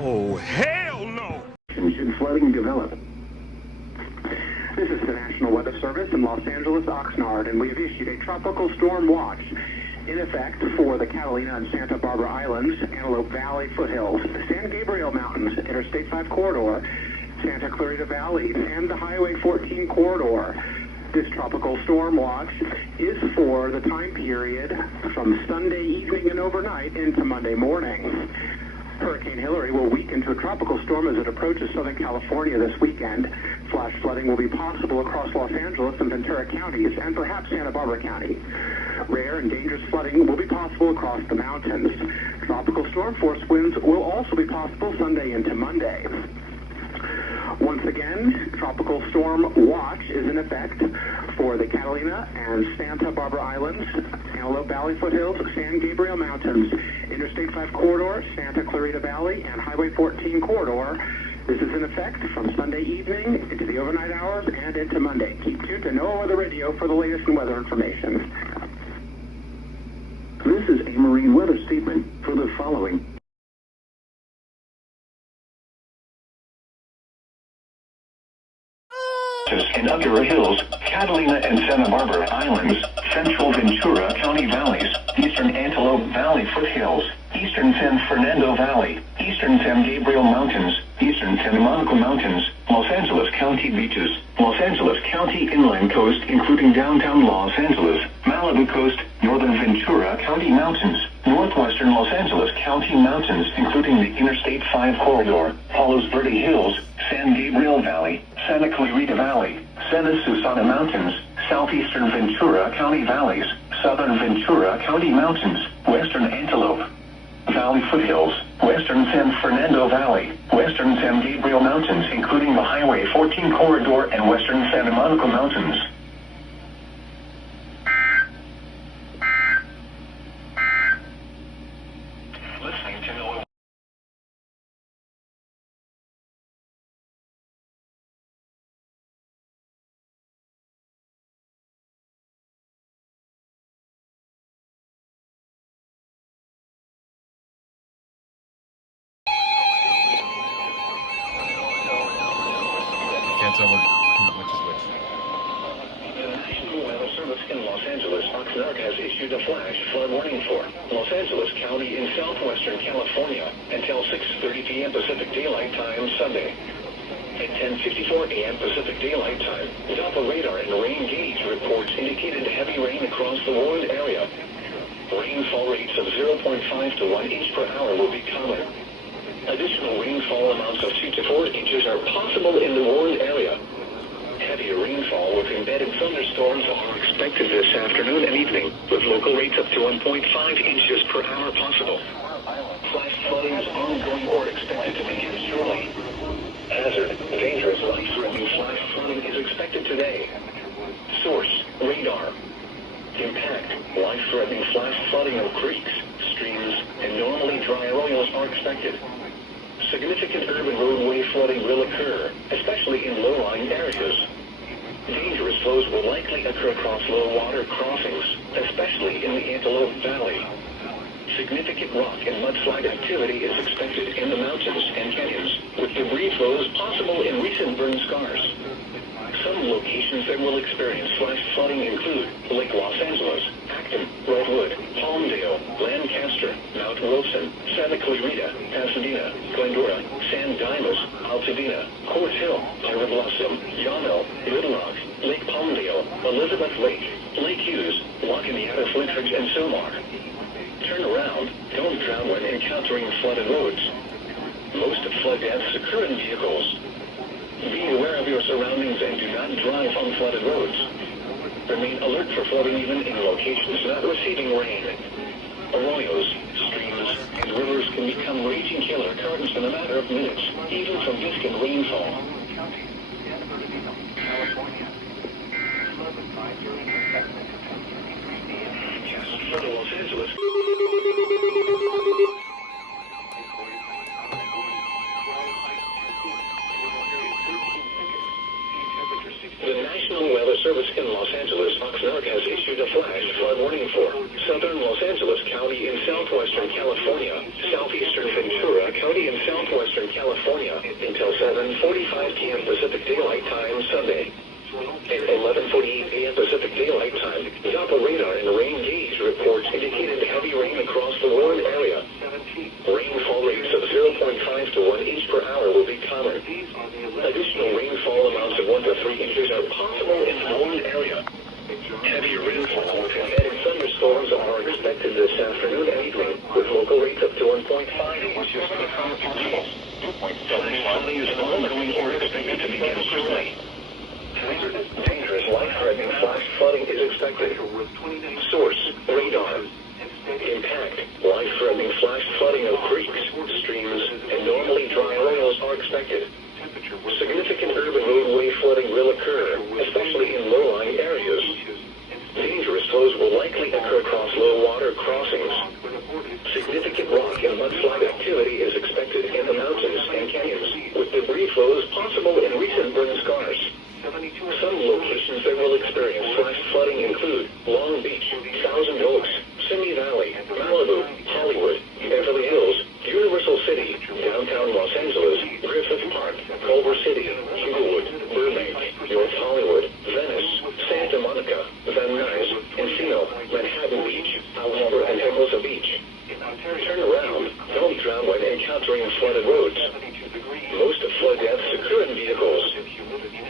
Oh, hell no! Should flooding develop? This is the National Weather Service in Los Angeles, Oxnard, and we've issued a tropical storm watch in effect for the Catalina and Santa Barbara Islands, Antelope Valley foothills, San Gabriel Mountains, Interstate 5 corridor, Santa Clarita Valley, and the Highway 14 corridor. This tropical storm watch is for the time period from Sunday evening and overnight into Monday morning. Hurricane Hilary will weaken to a tropical storm as it approaches Southern California this weekend. Flash flooding will be possible across Los Angeles and Ventura counties and perhaps Santa Barbara County. Rare and dangerous flooding will be possible across the mountains. Tropical storm force winds will also be possible Sunday into Monday. Once again, tropical storm watch is in effect for the Catalina and Santa Barbara Islands, Antelope Valley foothills, San Gabriel Mountains, Interstate 5 corridor, Santa Clarita Valley, and Highway 14 corridor. This is in effect from Sunday evening into the overnight hours and into Monday. Keep tuned to NOAA Weather Radio for the latest in weather information. This is a marine weather statement for the following. In Upper Hills, Catalina and Santa Barbara Islands, Central Ventura County Valleys, Eastern Antelope Valley foothills, Eastern San Fernando Valley, Eastern San Gabriel Mountains, Eastern Santa Monica Mountains, Los Angeles County beaches, Los Angeles County inland coast including downtown Los Angeles, Malibu coast, Northern Ventura County Mountains, Northwestern Los Angeles County Mountains including the Interstate 5 corridor, Palos Verdes Hills, San Gabriel Valley, Santa Clarita Valley, Santa Susana Mountains, Southeastern Ventura County Valleys, Southern Ventura County Mountains, Western Antelope Valley foothills, Western San Fernando Valley, Western San Gabriel Mountains including the Highway 14 corridor and Western Santa Monica Mountains. Listening to NOAA. Can't tell which is which. The National Weather Service in Los Angeles, Oxnard has issued a flash flood warning for Los Angeles County in southwestern California until 6:30 p.m. Pacific Daylight Time Sunday. At 10:54 a.m. Pacific Daylight Time, Doppler radar and rain gauge reports indicated heavy rain across the warned area. Rainfall rates of 0.5 to 1 inch per hour will be common. Additional rainfall amounts of 2 to 4 inches are possible in the warned area. Heavier rainfall with embedded thunderstorms are expected this afternoon and evening, with local rates up to 1.5 inches per hour possible. Flash flooding is ongoing or expected to begin shortly. Hazard, dangerous, life-threatening flash flooding is expected today. Source, radar. Impact, life-threatening flash flooding of creeks, streams, and normally dry arroyos are expected. Significant urban roadway flooding will occur, especially in low-lying areas. Dangerous flows will likely occur across low-water crossings, especially in the Antelope Valley. Significant rock and mudslide activity is expected in the mountains and canyons, with debris flows possible in recent burn scars. Some locations that will experience flash flooding include Lake Los Angeles, Acton, Redwood, Palmdale, Lancaster, Mount Wilson, Santa Clarita, Pasadena, Glendora, San Dimas, Altadena, Court Hill, Pira Blossom, Yarmouth, Little Rock, Lake Palmdale, Elizabeth Lake, Lake Hughes, Lacaniata, Flintridge, and Silmar. Turn around. Don't drown when encountering flooded roads. Most flood deaths occur in vehicles. Be aware of your surroundings and do not drive on flooded roads. Remain alert for flooding even in locations not receiving rain. Arroyos, streams, and rivers can become raging killer currents in a matter of minutes, even from distant rainfall. For Los Angeles. The National Weather Service in Los Angeles, Oxnard has issued a flash flood warning warning for southern Los Angeles County in southwestern California, southeastern Ventura County in southwestern California until 7:45 p.m. Pacific Daylight Time Sunday. At 11:48 p.m. Pacific Daylight Time, Doppler radar and rain gauge reports indicated heavy rain across the warned area. Rainfall rates of 0.5 to 1 inch per hour will be common. Additional rainfall amounts of 1 to 3 inches are possible in the warned area. Heavy rainfall with embedded thunderstorms are expected this afternoon and evening, with local rates up to 1.5 inches per hour. Flash flooding is ongoing or expected to begin shortly. Dangerous, life-threatening flash flooding is expected. Source, radar. Impact, life-threatening flash flooding of creeks, streams, and normally dry oils are expected. Significant urban roadway flooding will occur, especially in low-lying areas. Dangerous flows will likely occur across low-water crossings. Significant rock and mudslide activity is expected in the mountains and canyons, with debris flows possible in recent burn scars. Some locations that will experience flash flooding include Long Beach, Thousand Oaks, Simi Valley, Malibu, Hollywood, Beverly Hills, Universal City, downtown Los Angeles, Griffith Park, Culver City, Inglewood, Burbank, North Hollywood, Venice, Santa Monica, Van Nuys, Encino, Manhattan Beach, Alhambra, and Hermosa Beach. Turn around. Don't drown when encountering flooded roads. Most flood deaths occur in vehicles.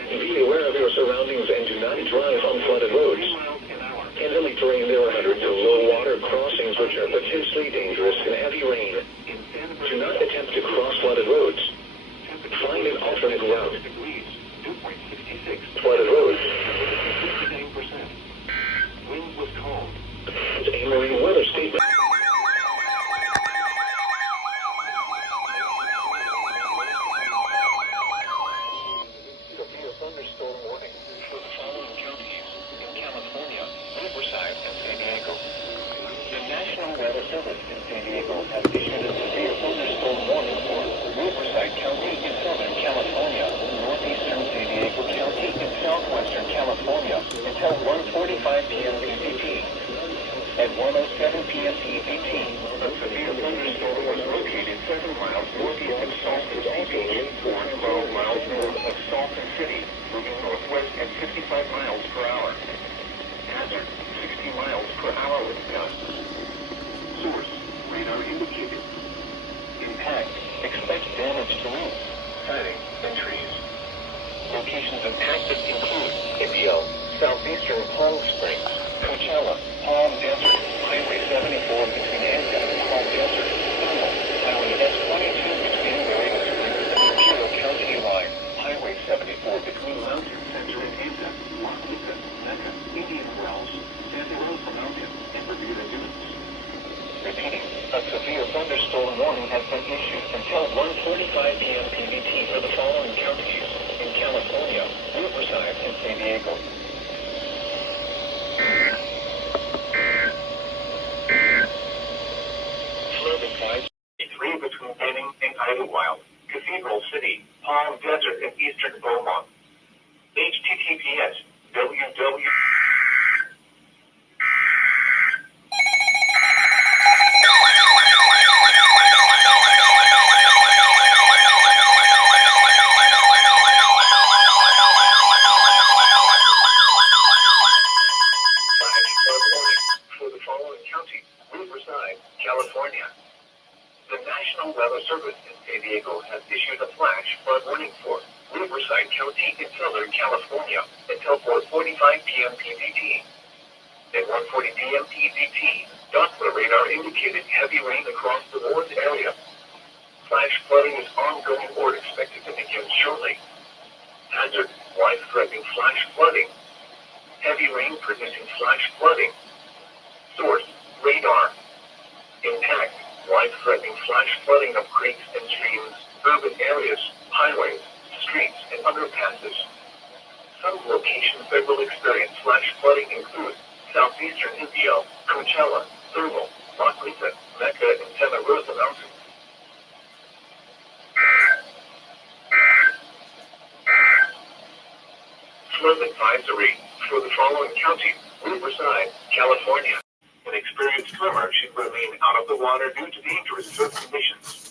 Be aware of your surroundings and do not drive on flooded roads. In hilly terrain, there are hundreds of low-water crossings which are potentially dangerous in heavy rain. Do not attempt to cross flooded roads. Find an alternate route. Flooded roads. A marine weather statement. Thunderstorm warning for the following counties in California, Riverside, and San Diego. The National Weather Service in San Diego has issued a severe thunderstorm warning for Riverside County in Southern California, northeastern San Diego County in southwestern California until 1:45 p.m. PCT. At 1:07 p.m. PCT, a severe thunderstorm was located 7 miles northeast of Salton Sea Beach, 12 miles north of Salton City, moving northwest at 55 miles per hour. Hazard, 60 miles per hour with gusts. Source, radar indicated. Impact, expect damage to roofs, siding, and trees. Locations impacted include Indio, southeastern Palm Springs, Coachella, Palm Desert, Highway 74 between Anta and Palm Desert, Thermal, Highway S22 between Laredo Springs and Imperial County line, Highway 74 between Mountain Center and Anta, La Quinta, Mecca, Indian Wells, Santa Rosa Mountain, and Bermuda Dunes. Repeating, a severe thunderstorm warning has been issued until 1:45 p.m. PBT for the following counties in California, Riverside, and San Diego. Between Benning and Idlewild, Cathedral City, Palm Desert, and Eastern Beaumont. HTTPS www. For the following county, Riverside, California. The National Weather Service in San Diego has issued a flash flood warning for Riverside County in Southern California until 4:45 p.m. PDT. At 1:40 p.m. PDT, Doppler radar indicated heavy rain across the warned area. Flash flooding is ongoing or expected to begin shortly. Hazard, life-threatening flash flooding. Heavy rain producing flash flooding. Source, radar. Impact, life-threatening flash flooding of creeks and streams, urban areas, highways, streets, and underpasses. Some locations that will experience flash flooding include southeastern Indio, Coachella, Thermal, La Quinta, Mecca, and Santa Rosa Mountain. Flood advisory for the following counties: Riverside, California. swimmer should remain out of the water due to dangerous surf conditions.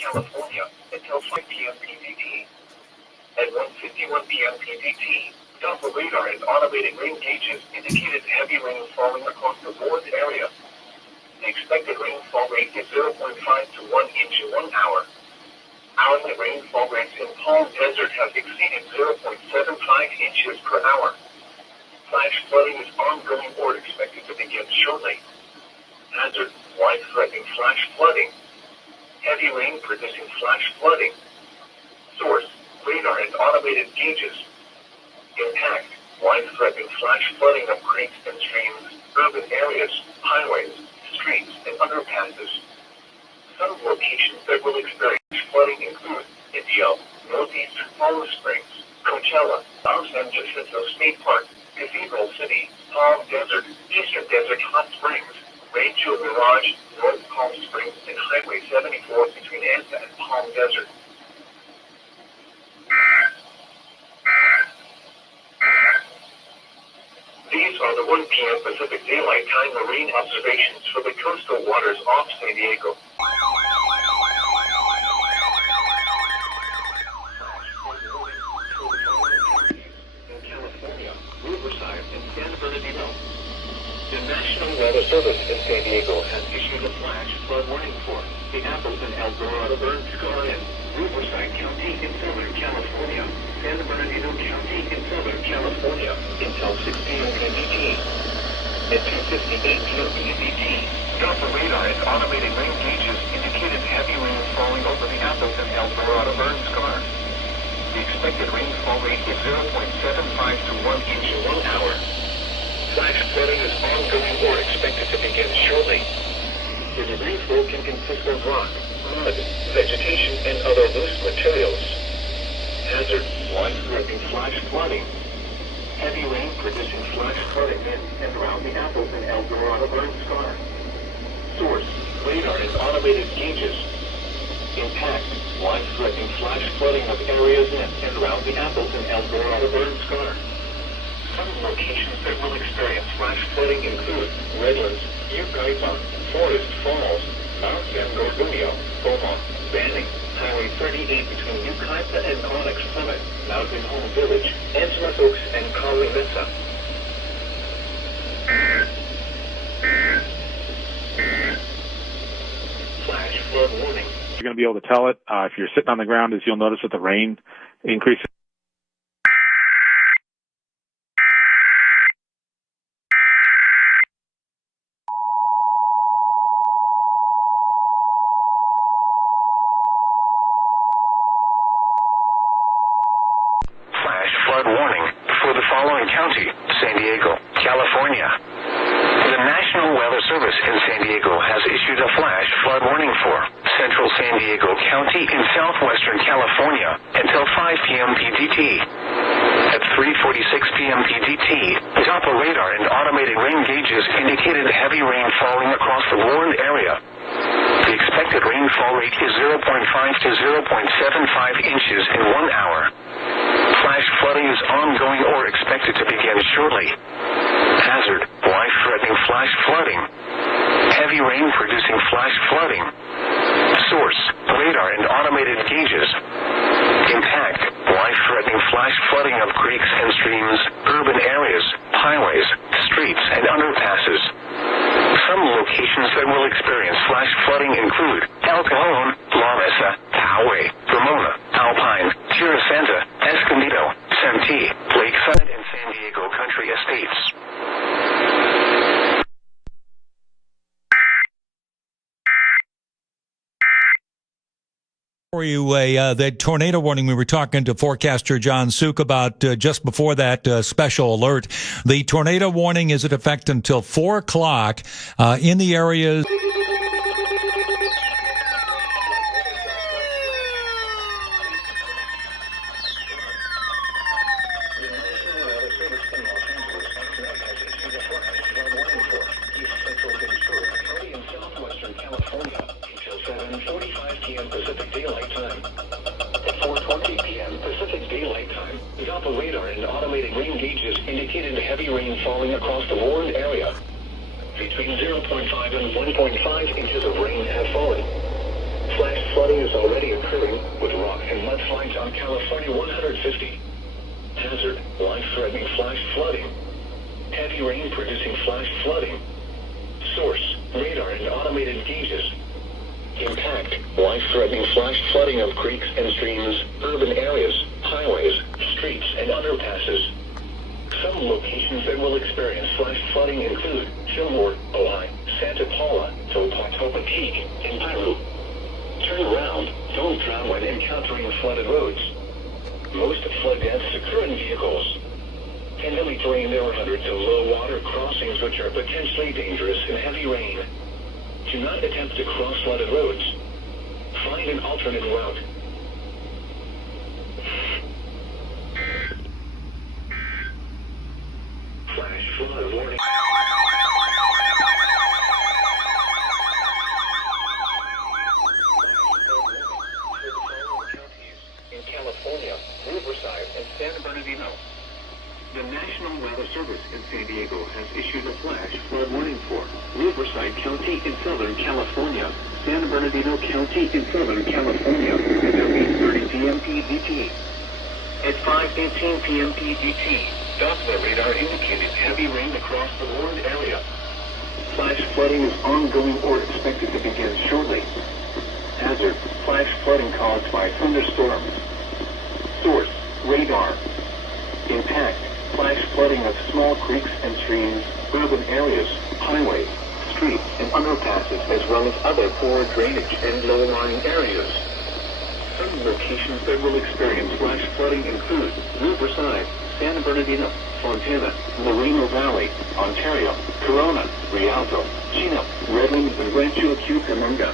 California until 5 p.m. PDT. At 1:51 p.m. PDT, Doppler radar and automated rain gauges indicated heavy rain falling across the board area. The expected rainfall rate is 0.5 to 1 inch in 1 hour. Hourly rainfall rates in Palm Desert have exceeded 0.75 inches per hour. Flash flooding is ongoing or expected to begin shortly. Hazard: life-threatening flash flooding. Heavy rain producing flash flooding. Source: radar and automated gauges. Impact: life-threatening flash flooding of creeks and streams, urban areas, highways, streets, and underpasses. Some locations that will experience flooding include Indio, Northeast Palm Springs, Coachella, Los Angeles State Park, Cathedral City, Palm Desert, Eastern Desert Hot Springs, Rancho Mirage, North Palm Springs, and Highway 74 between Anta and Palm Desert. These are the 1 p.m. Pacific Daylight Time marine observations for the coastal waters off San Diego. In California, Riverside, and San Bernardino. The National Weather Service in San Diego has issued a flash flood warning for the Appleton, El Dorado, Burns Scar, and Riverside County in Southern California, San Bernardino County in Southern California until 6 p.m. PDT. At 2:58 p.m. PDT, Doppler radar and automated rain gauges indicated heavy rain falling over the Appleton, El Dorado, Burns Scar. The expected rainfall rate is 0.75 to 1 inch in 1 hour. Flash flooding is ongoing or expected to begin shortly. The debris flow can consist of rock, mud, vegetation, and other loose materials. Hazard: life-threatening flash flooding. Heavy rain producing flash flooding in and around the Appleton, El Dorado, Burns Scar. Source: radar and automated gauges. Impact: life-threatening flash flooding of areas in and around the Appleton, El Dorado, Burns Scar. Some locations that will experience flash flooding include Redlands, Yucaipa, Forest Falls, Mount San Gorgonio, Beaumont, Banning, Highway 38 between Yucaipa and Onyx Summit, Mountain Home Village, Angeles Oaks, and Cali Mesa. Flash flood warning. You're going to be able to tell it if you're sitting on the ground, as you'll notice that the rain increases. Flood warning for the following county: San Diego, California. The National Weather Service in San Diego has issued a flash flood warning for central San Diego County in southwestern California until 5 p.m. PDT. At 3:46 p.m. PDT, Doppler radar and automated rain gauges indicated heavy rain falling across the warned area. The expected rainfall rate is 0.5 to 0.75 inches in 1 hour. Flash flooding is ongoing or expected to begin shortly. Hazard: life-threatening flash flooding. Heavy rain producing flash flooding. Source: radar and automated gauges. Impact: life-threatening flash flooding of creeks and streams, urban areas, highways, streets, and underpasses. Some locations that will experience flash flooding include El Cajon, La Mesa, Poway, Ramona, Alpine, Tierra Santa, Escondido, Santee, Lakeside, and San Diego Country Estates. For you, the tornado warning we were talking to forecaster John Suk about just before that special alert. The tornado warning is in effect until 4 o'clock in the areas. 7:45 p.m. Pacific Daylight Time. At 4:20 p.m. Pacific Daylight Time, Doppler radar and automated rain gauges indicated heavy rain falling across the warned area. Between 0.5 and 1.5 inches of rain have fallen. Flash flooding is already occurring, with rock and mudslides on California 150. Hazard, life-threatening flash flooding. Heavy rain producing flash flooding. Source, radar and automated gauges. Impact, life-threatening flash flooding of creeks and streams, urban areas, highways, streets, and underpasses. Some locations that will experience flash flooding include Fillmore, Ojai, Santa Paula, Topatopa Peak, and Piru. Turn around, don't drown when encountering flooded roads. Most flood deaths occur in vehicles. In hilly terrain, there are hundreds of low-water crossings which are potentially dangerous in heavy rain. Do not attempt to cross flooded roads. Find an alternate route. Flash flood warning. In California, Riverside, and San Bernardino. The National Weather Service in San Diego has issued a flash flood warning for Riverside County in Southern California, San Bernardino County in Southern California, until 8:30 p.m. PDT. At 5:18 p.m. PDT, Doppler radar indicated heavy rain across the warned area. Flash flooding is ongoing or expected to begin shortly. Hazard, flash flooding caused by thunderstorms. Source, radar. Impact, flash flooding of small creeks and streams, urban areas, highways, streets, and underpasses, as well as other poor drainage and low-lying areas. Some locations that will experience flash flooding include Riverside, San Bernardino, Fontana, Moreno Valley, Ontario, Corona, Rialto, Chino, Redlands, and Rancho Cucamonga.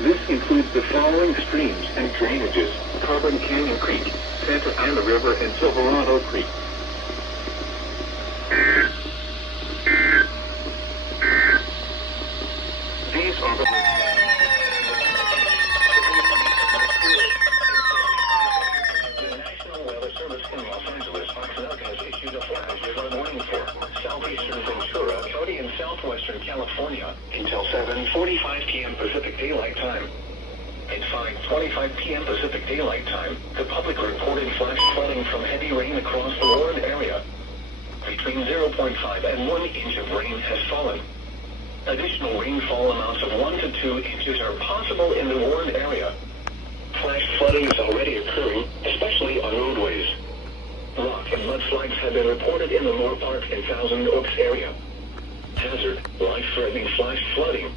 This includes the following streams and drainages: Carbon Canyon Creek, Santa Ana River, and Silverado Creek. These are the National Weather Service in Los Angeles, Oxnard, has issued a flash flood warning for southeastern Ventura County in southwestern California until 7:45 p.m. Pacific Daylight Time. At 5:25 p.m. Pacific Daylight Time, the public reported flash flooding from heavy rain across the warned area. Between 0.5 and 1 inch of rain has fallen. Additional rainfall amounts of 1 to 2 inches are possible in the warned area. Flash flooding is already occurring, especially on roadways. Rock and mudslides have been reported in the Moore Park and Thousand Oaks area. Hazard, life-threatening flash flooding.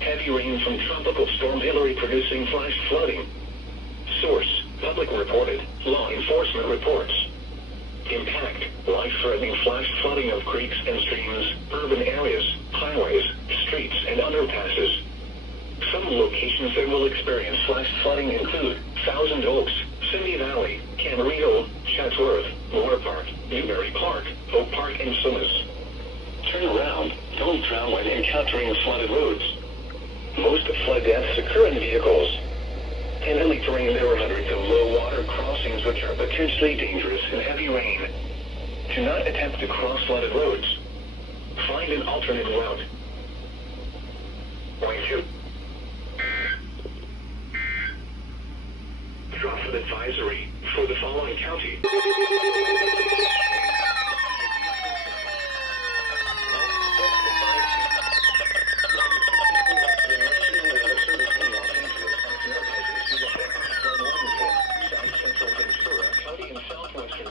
Heavy rain from Tropical Storm Hilary producing flash flooding. Source, public reported, law enforcement reports. Impact, life-threatening flash flooding of creeks and streams, urban areas, highways, streets, and underpasses. Some locations that will experience flash flooding include Thousand Oaks, Cindy Valley, Camarillo, Chatsworth, Moore Park, Newberry Park, Oak Park, and Sumas. Turn around, don't drown when encountering flooded roads. Most flood deaths occur in vehicles. In hilly terrain, there are hundreds of low-water crossings which are potentially dangerous in heavy rain. Do not attempt to cross flooded roads. Find an alternate route. Point 2. Drop an advisory for the following county.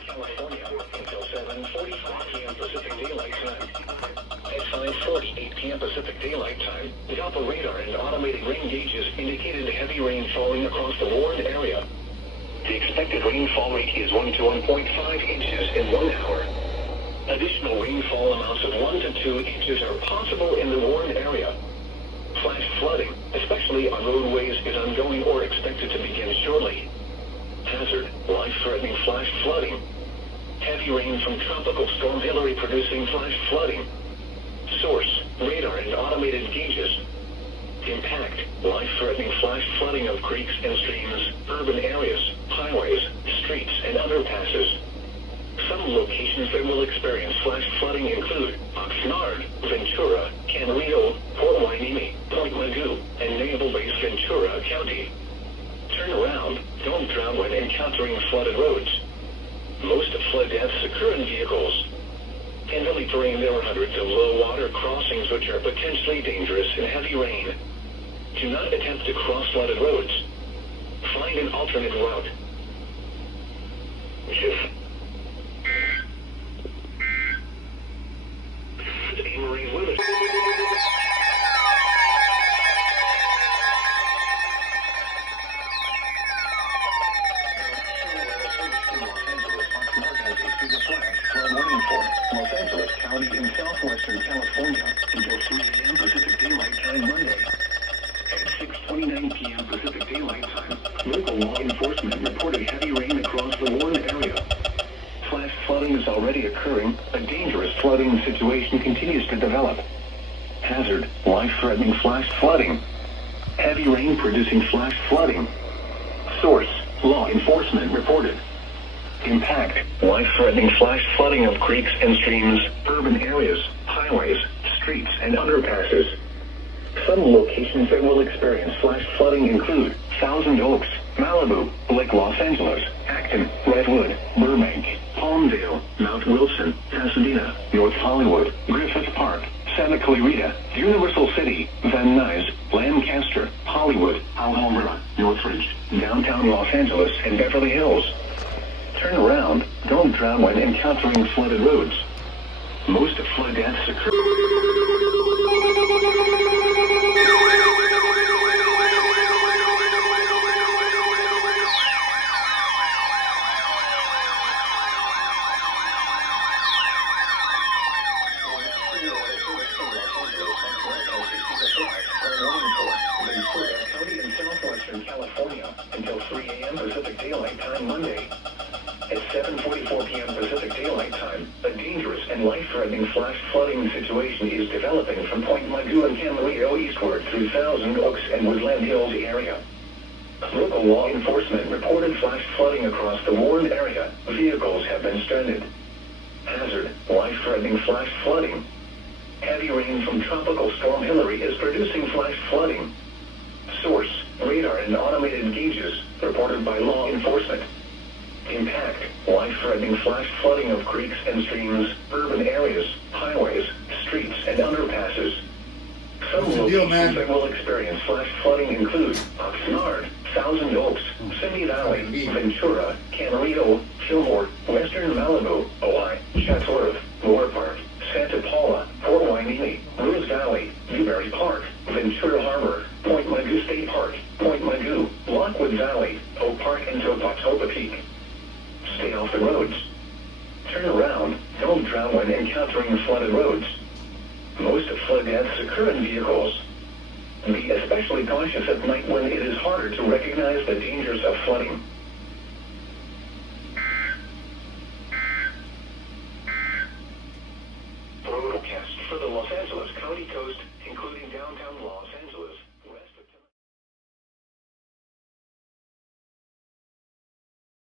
California until 7:45 p.m. Pacific Daylight Time. At 5:48 p.m. Pacific Daylight Time, Doppler radar and automated rain gauges indicated heavy rain falling across the warned area. The expected rainfall rate is 1 to 1.5 inches in 1 hour. Additional rainfall amounts of 1 to 2 inches are possible in the warned area. Flash flooding, especially on roadways, is ongoing or expected to begin shortly. Hazard, life-threatening flash flooding. Heavy rain from Tropical Storm Hilary producing flash flooding. Source, radar and automated gauges. Impact, life life-threatening flash flooding of creeks and streams, urban areas, highways, streets, and underpasses. Some locations that will experience flash flooding include Oxnard, Ventura, Camarillo, Port Hueneme, Point Mugu, and Naval Base Ventura County. Turn around, don't drown when encountering flooded roads. Most flood deaths occur in vehicles. In hilly terrain, there are hundreds of low-water crossings which are potentially dangerous in heavy rain. Do not attempt to cross flooded roads. Find an alternate route. Hilary weather. Los Angeles County in southwestern California until 3 a.m. Pacific Daylight Time Monday. At 6:29 p.m. Pacific Daylight Time, local law enforcement reported heavy rain across the Warren area. Flash flooding is already occurring. A dangerous flooding situation continues to develop. Hazard: life-threatening flash flooding. Heavy rain producing flash flooding. Source: law enforcement reported. Impact: life-threatening flash flooding of creeks and streams, urban areas, highways, streets, and underpasses. Some locations that will experience flash flooding include Thousand Oaks, Malibu, Lake Los Angeles, Acton, Redwood, Burbank, Palmdale, Mount Wilson, Pasadena, North Hollywood, Griffith Park, Santa Clarita, Universal City, Van Nuys, Lancaster, Hollywood, Alhambra, Northridge, downtown Los Angeles, and Beverly Hills. Turn around, don't drown when encountering flooded roads. Most flood deaths occur. County in southwestern California until 3 a.m. Pacific Daylight Time Monday. At 7:44 p.m. Pacific Daylight Time, a dangerous and life-threatening flash flooding situation is developing from Point Mugu and Camarillo eastward through Thousand Oaks and Woodland Hills area. Local law enforcement reported flash flooding across the Warren area. Vehicles have been stranded. Hazard: life-threatening flash flooding. Heavy rain from Tropical Storm Hilary is producing flash flooding. Source: radar and automated gauges, reported by law enforcement. Impact: life-threatening flash flooding of creeks and streams, urban areas, highways, streets, and underpasses. Some locations that will experience flash flooding include Oxnard, Thousand Oaks, Simi Valley, Ventura, Camarillo, Fillmore, Western Malibu, Ojai, Chatsworth, Moore Park, Santa Paula, Port Hueneme, Rose Valley, Newberry Park, Ventura Harbor, Point Mugu State Park, Point Mugu, Lockwood Valley, Oak Park, and Topatopa Peak. Stay off the roads. Turn around, don't drown when encountering flooded roads. Most flood deaths occur in vehicles. Be especially cautious at night when it is harder to recognize the dangers of flooding.